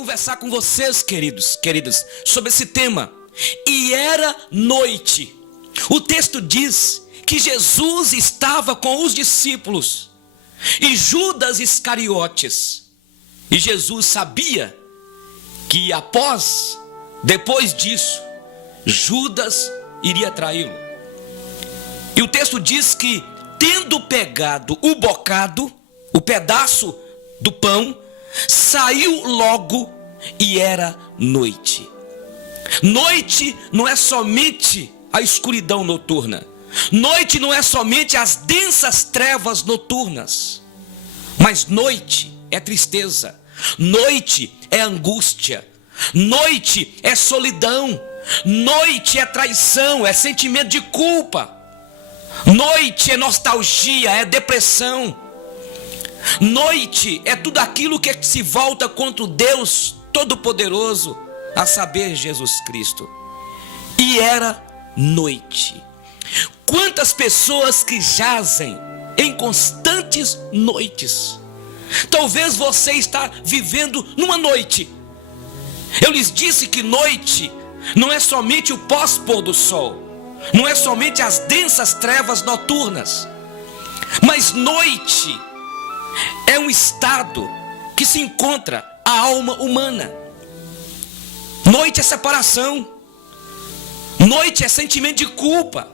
conversar com vocês, queridas, sobre esse tema. E era noite. O texto diz que Jesus estava com os discípulos e Judas Iscariotes. E Jesus sabia que depois disso, Judas iria traí-lo. E o texto diz que, tendo pegado o bocado, o pedaço do pão, saiu logo e era noite. Noite não é somente a escuridão noturna. Noite não é somente as densas trevas noturnas. Mas noite é tristeza. Noite é angústia. Noite é solidão. Noite é traição, é sentimento de culpa. Noite é nostalgia, é depressão. Noite é tudo aquilo que se volta contra o Deus Todo-Poderoso, a saber, Jesus Cristo. E era noite. Quantas pessoas que jazem em constantes noites. Talvez você está vivendo numa noite. Eu lhes disse que noite não é somente o pós-pôr do sol, não é somente as densas trevas noturnas, mas noite é um estado que se encontra a alma humana. Noite é separação. Noite é sentimento de culpa.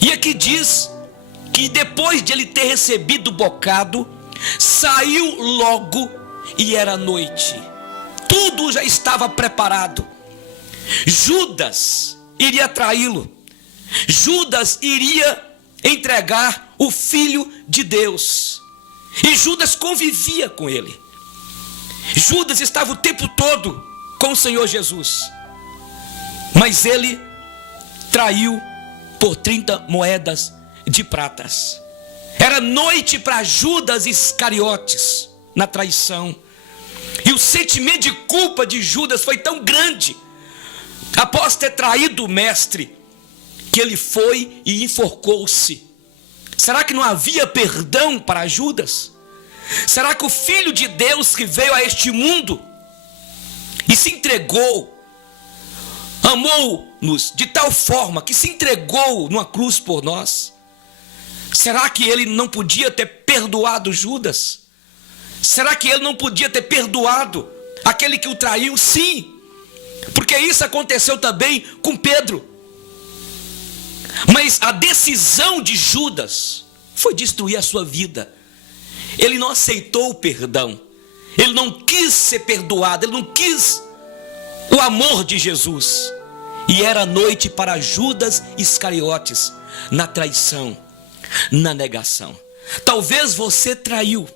E aqui diz que depois de ele ter recebido o bocado, saiu logo e era noite. Tudo já estava preparado. Judas iria traí-lo. Judas iria entregar o Filho de Deus. E Judas convivia com ele. Judas estava o tempo todo com o Senhor Jesus. Mas ele traiu por 30 moedas de pratas. Era noite para Judas Iscariotes na traição. E o sentimento de culpa de Judas foi tão grande, após ter traído o mestre, que ele foi e enforcou-se. Será que não havia perdão para Judas? Será que o Filho de Deus que veio a este mundo e se entregou, amou-nos de tal forma que se entregou numa cruz por nós, será que ele não podia ter perdoado Judas? Será que ele não podia ter perdoado aquele que o traiu? Sim, porque isso aconteceu também com Pedro. Mas a decisão de Judas foi destruir a sua vida. Ele não aceitou o perdão. Ele não quis ser perdoado. Ele não quis o amor de Jesus. E era noite para Judas Iscariotes, na traição, na negação. Talvez você traiu.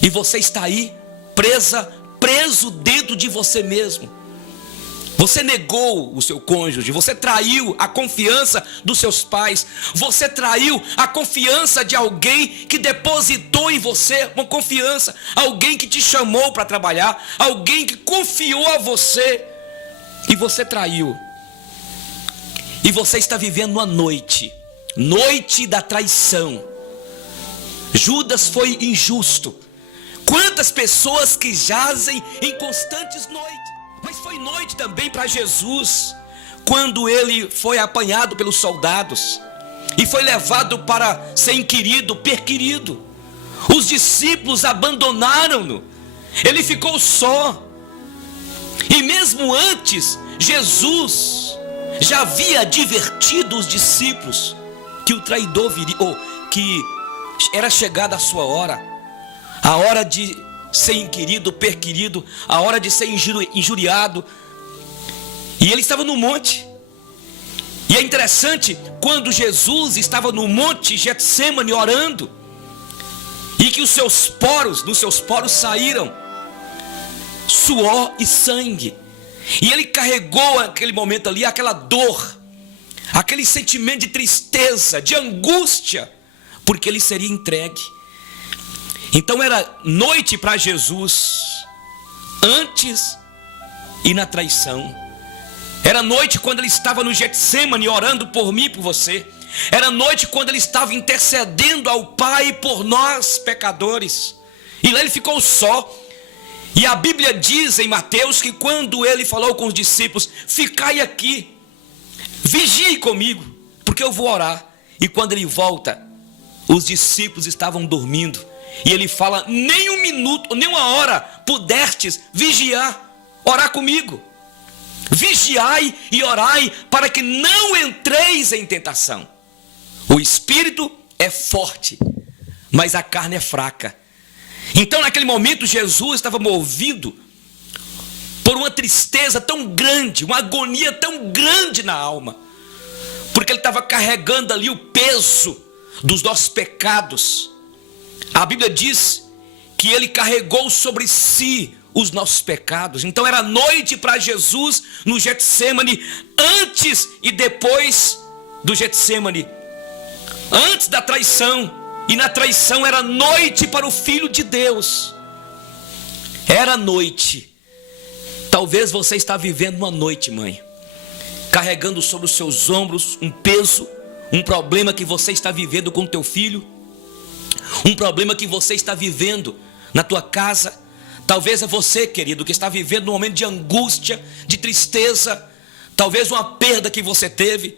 E você está aí preso dentro de você mesmo. Você negou o seu cônjuge, você traiu a confiança dos seus pais, você traiu a confiança de alguém que depositou em você uma confiança, alguém que te chamou para trabalhar, alguém que confiou a você, e você traiu. E você está vivendo uma noite da traição. Judas foi injusto. Quantas pessoas que jazem em constantes noites. Mas foi noite também para Jesus, quando ele foi apanhado pelos soldados e foi levado para ser inquirido, perquirido. Os discípulos abandonaram-no. Ele ficou só. E mesmo antes, Jesus já havia advertido os discípulos que o traidor viria, ou que era chegada a sua hora, a hora de ser inquirido, perquirido, a hora de ser injuriado. E ele estava no monte. E é interessante, quando Jesus estava no monte Getsêmani orando, e que nos seus poros saíram suor e sangue, e ele carregou aquele momento ali, aquela dor, aquele sentimento de tristeza, de angústia, porque ele seria entregue. Então era noite para Jesus, antes e na traição. Era noite quando ele estava no Getsêmani orando por mim e por você. Era noite quando ele estava intercedendo ao Pai por nós pecadores. E lá ele ficou só. E a Bíblia diz em Mateus que quando ele falou com os discípulos: ficai aqui, vigie comigo, porque eu vou orar. E quando ele volta, os discípulos estavam dormindo. E ele fala: nem um minuto, nem uma hora pudestes vigiar, orar comigo. Vigiai e orai para que não entreis em tentação. O espírito é forte, mas a carne é fraca. Então naquele momento Jesus estava movido por uma tristeza tão grande, uma agonia tão grande na alma, porque ele estava carregando ali o peso dos nossos pecados. A Bíblia diz que ele carregou sobre si os nossos pecados. Então era noite para Jesus no Getsêmani, antes e depois do Getsêmani, antes da traição e na traição. Era noite para o Filho de Deus, era noite. Talvez você está vivendo uma noite, mãe, carregando sobre os seus ombros um peso, um problema que você está vivendo com o teu filho, um problema que você está vivendo na tua casa. Talvez é você, querido, que está vivendo um momento de angústia, de tristeza, talvez uma perda que você teve,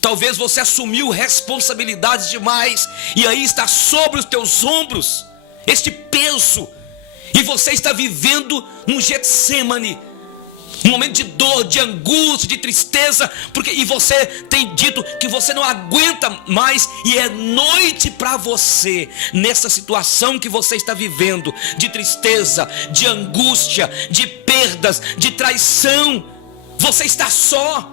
talvez você assumiu responsabilidades demais, e aí está sobre os teus ombros este peso, e você está vivendo num Getsêmani, um momento de dor, de angústia, de tristeza, e você tem dito que você não aguenta mais, e é noite para você, nessa situação que você está vivendo, de tristeza, de angústia, de perdas, de traição. Você está só.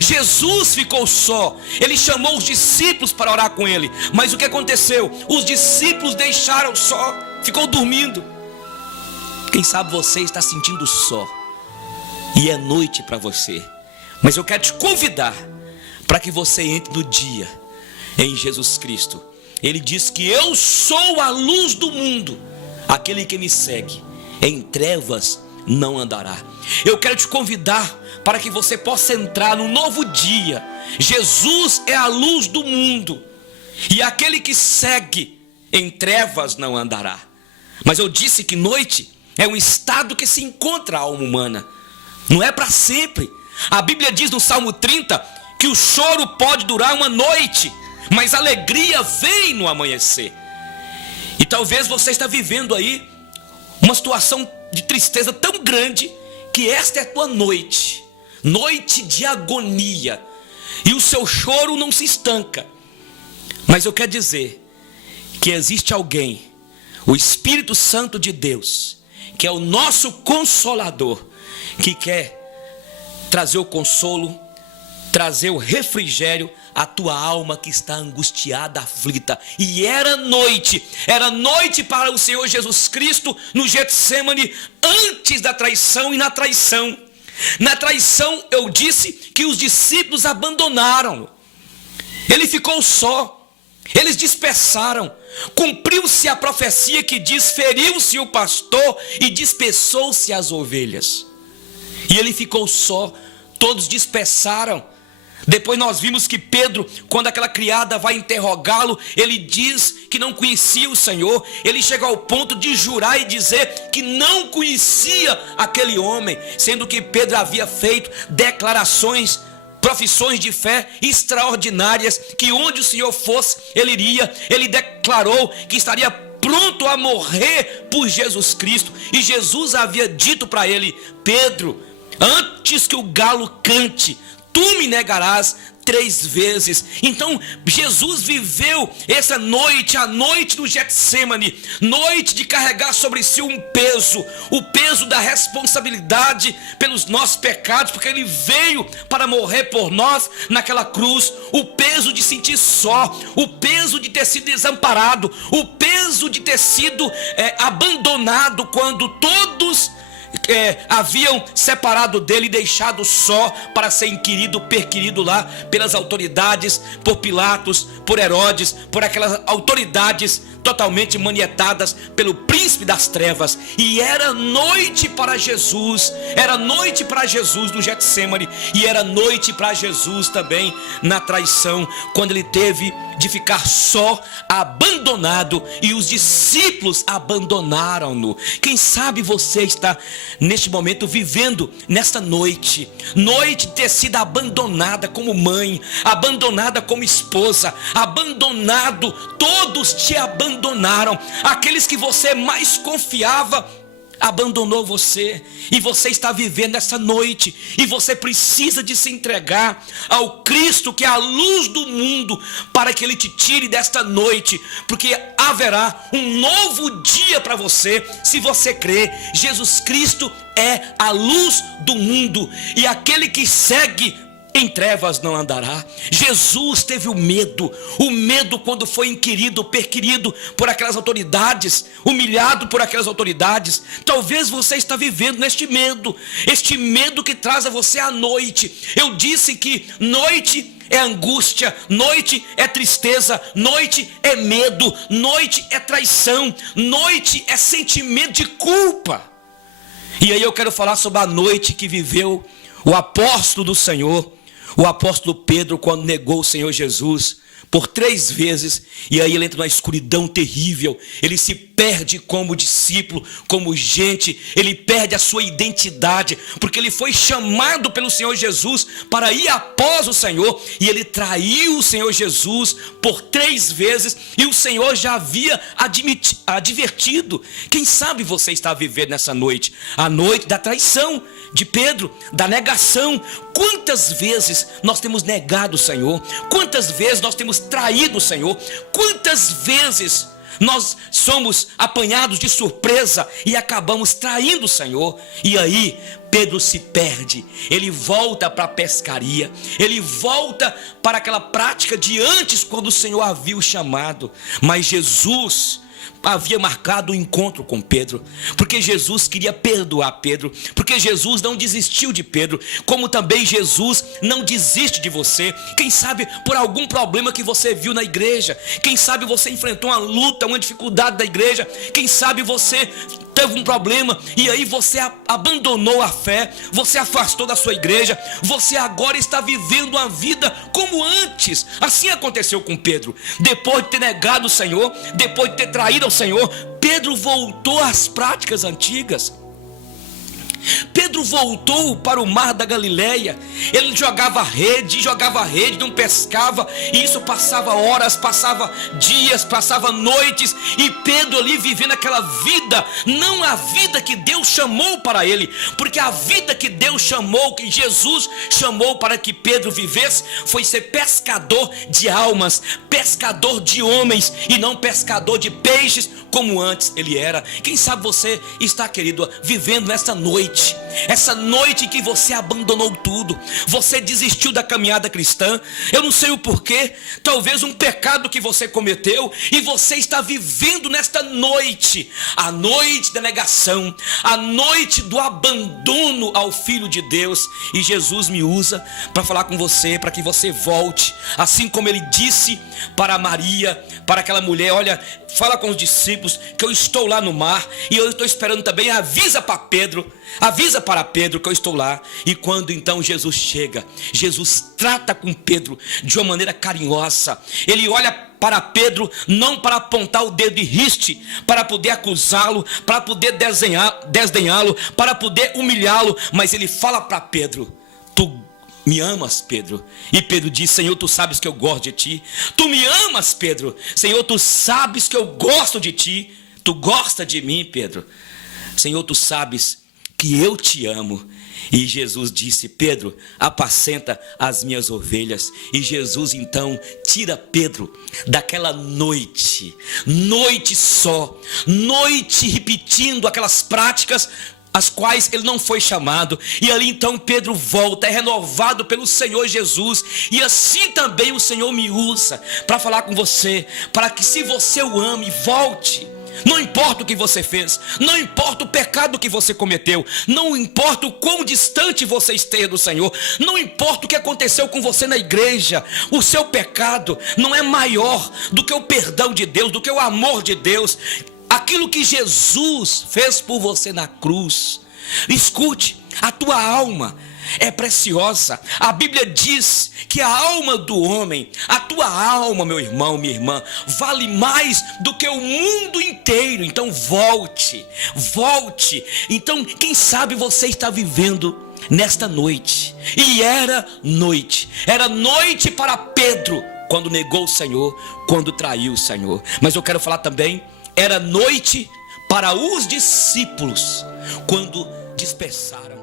Jesus ficou só. Ele chamou os discípulos para orar com ele, mas o que aconteceu? Os discípulos deixaram só, ficou dormindo. Quem sabe você está sentindo só, e é noite para você, mas eu quero te convidar para que você entre no dia em Jesus Cristo. Ele diz que eu sou a luz do mundo, aquele que me segue em trevas não andará. Eu quero te convidar para que você possa entrar no novo dia. Jesus é a luz do mundo, e aquele que segue em trevas não andará. Mas eu disse que noite é um estado que se encontra a alma humana, não é para sempre. A Bíblia diz no Salmo 30 que o choro pode durar uma noite, mas a alegria vem no amanhecer. E talvez você está vivendo aí uma situação de tristeza tão grande que esta é a tua noite, noite de agonia, e o seu choro não se estanca. Mas eu quero dizer que existe alguém, o Espírito Santo de Deus, que é o nosso Consolador, que quer trazer o consolo, trazer o refrigério à tua alma que está angustiada, aflita. E era noite para o Senhor Jesus Cristo no Getsêmani, antes da traição e na traição. Na traição eu disse que os discípulos abandonaram, ele ficou só, eles dispersaram. Cumpriu-se a profecia que diz: feriu-se o pastor e dispersou-se as ovelhas. E ele ficou só, todos dispersaram. Depois nós vimos que Pedro, quando aquela criada vai interrogá-lo, ele diz que não conhecia o Senhor. Ele chega ao ponto de jurar e dizer que não conhecia aquele homem, sendo que Pedro havia feito declarações, profissões de fé extraordinárias, que onde o Senhor fosse, ele iria. Ele declarou que estaria pronto a morrer por Jesus Cristo, e Jesus havia dito para ele: Pedro, antes que o galo cante, tu me negarás 3 vezes. Então Jesus viveu essa noite, a noite do Getsêmani, noite de carregar sobre si um peso, o peso da responsabilidade pelos nossos pecados, porque ele veio para morrer por nós naquela cruz, o peso de sentir só, o peso de ter sido desamparado, o peso de ter sido abandonado quando todos haviam separado dele e deixado só para ser inquirido, perquirido lá pelas autoridades, por Pilatos, por Herodes, por aquelas autoridades totalmente manietadas pelo príncipe das trevas. E era noite para Jesus, era noite para Jesus no Getsêmani, e era noite para Jesus também na traição, quando ele teve de ficar só, abandonado, e os discípulos abandonaram-no. Quem sabe você está neste momento vivendo nesta noite de ter sido abandonada como mãe, abandonada como esposa, abandonado, todos te abandonaram, aqueles que você mais confiava abandonou você, e você está vivendo essa noite, e você precisa de se entregar ao Cristo, que é a luz do mundo, para que Ele te tire desta noite, porque haverá um novo dia para você, se você crer. Jesus Cristo é a luz do mundo, e aquele que segue em trevas não andará. Jesus teve o medo quando foi inquirido, perquirido por aquelas autoridades, humilhado por aquelas autoridades. Talvez você está vivendo neste medo, este medo que traz a você a noite. Eu disse que noite é angústia, noite é tristeza, noite é medo, noite é traição, noite é sentimento de culpa. E aí eu quero falar sobre a noite que viveu o apóstolo do Senhor, o apóstolo Pedro, quando negou o Senhor Jesus por 3 vezes, e aí ele entra numa escuridão terrível, ele se perde como discípulo, como gente, ele perde a sua identidade, porque ele foi chamado pelo Senhor Jesus para ir após o Senhor, e ele traiu o Senhor Jesus por 3 vezes, e o Senhor já havia advertido. Quem sabe você está vivendo nessa noite, a noite da traição de Pedro, da negação. Quantas vezes nós temos negado o Senhor, quantas vezes nós temos traído o Senhor, quantas vezes nós somos apanhados de surpresa e acabamos traindo o Senhor. E aí Pedro se perde, ele volta para a pescaria, ele volta para aquela prática de antes, quando o Senhor havia o chamado. Mas Jesus havia marcado o encontro com Pedro, porque Jesus queria perdoar Pedro, porque Jesus não desistiu de Pedro, como também Jesus não desiste de você. Quem sabe por algum problema que você viu na igreja, quem sabe você enfrentou uma luta, uma dificuldade da igreja, quem sabe você teve um problema e aí você abandonou a fé, você afastou da sua igreja, você agora está vivendo uma vida como antes. Assim aconteceu com Pedro. Depois de ter negado o Senhor, depois de ter traído ao Senhor, Pedro voltou às práticas antigas. Pedro voltou para o mar da Galileia. Ele jogava rede, não pescava, e isso passava horas, passava dias, passava noites, e Pedro ali vivendo aquela vida, não a vida que Deus chamou para ele, porque a vida que Deus chamou, que Jesus chamou para que Pedro vivesse, foi ser pescador de almas, pescador de homens, e não pescador de peixes, como antes ele era. Quem sabe você está, querido, vivendo nessa noite, essa noite que você abandonou tudo, você desistiu da caminhada cristã. Eu não sei o porquê, talvez um pecado que você cometeu, e você está vivendo nesta noite, a noite da negação, a noite do abandono ao Filho de Deus. E Jesus me usa para falar com você, para que você volte, assim como ele disse para Maria, para aquela mulher: olha, fala com os discípulos que eu estou lá no mar, e eu estou esperando também. Avisa para Pedro que eu estou lá. E quando então Jesus chega, Jesus trata com Pedro de uma maneira carinhosa. Ele olha para Pedro não para apontar o dedo e riste, para poder acusá-lo, para poder desdenhá-lo, para poder humilhá-lo, mas ele fala para Pedro: tu me amas, Pedro? E Pedro diz: Senhor, tu sabes que eu gosto de ti. Tu me amas, Pedro? Senhor, tu sabes que eu gosto de ti. Tu gosta de mim, Pedro? Senhor, tu sabes que eu te amo. E Jesus disse: Pedro, apacenta as minhas ovelhas. E Jesus então tira Pedro daquela noite só, noite repetindo aquelas práticas as quais ele não foi chamado. E ali então Pedro volta, é renovado pelo Senhor Jesus. E assim também o Senhor me usa para falar com você, para que, se você o ama, volte Não importa o que você fez, não importa o pecado que você cometeu, não importa o quão distante você esteja do Senhor, não importa o que aconteceu com você na igreja, o seu pecado não é maior do que o perdão de Deus, do que o amor de Deus, aquilo que Jesus fez por você na cruz. Escute, a tua alma é preciosa. A Bíblia diz que a alma do homem, a tua alma, meu irmão, minha irmã, vale mais do que o mundo inteiro. Então volte. Então, quem sabe você está vivendo nesta noite. E era noite para Pedro, quando negou o Senhor, quando traiu o Senhor. Mas eu quero falar também, era noite para os discípulos, quando dispersaram.